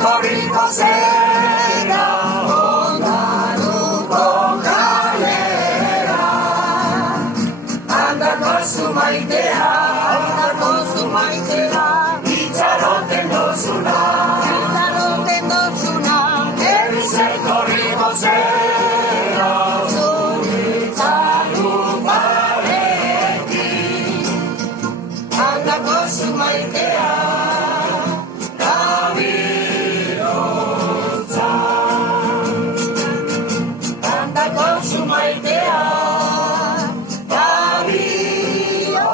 Toriko zera, ondaruko kalera. Handako zumaitea, itxaroten dozuna, Erize Toriko zera, zuritzatu barekin. Handako zumaitea, Zumaitea, gaviotza.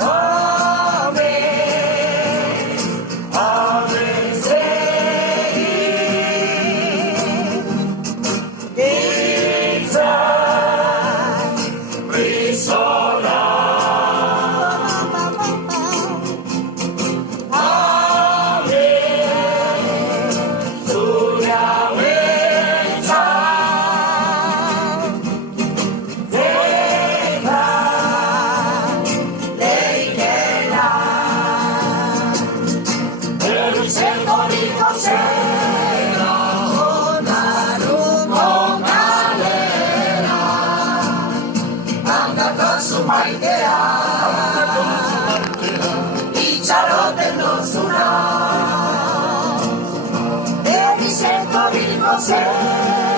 Ave, ave zei, itzak, brizola. Erize Toriko zera, ondaruko kalera. Handako zumaitea, itxaroten dozuna, Erize Toriko zera.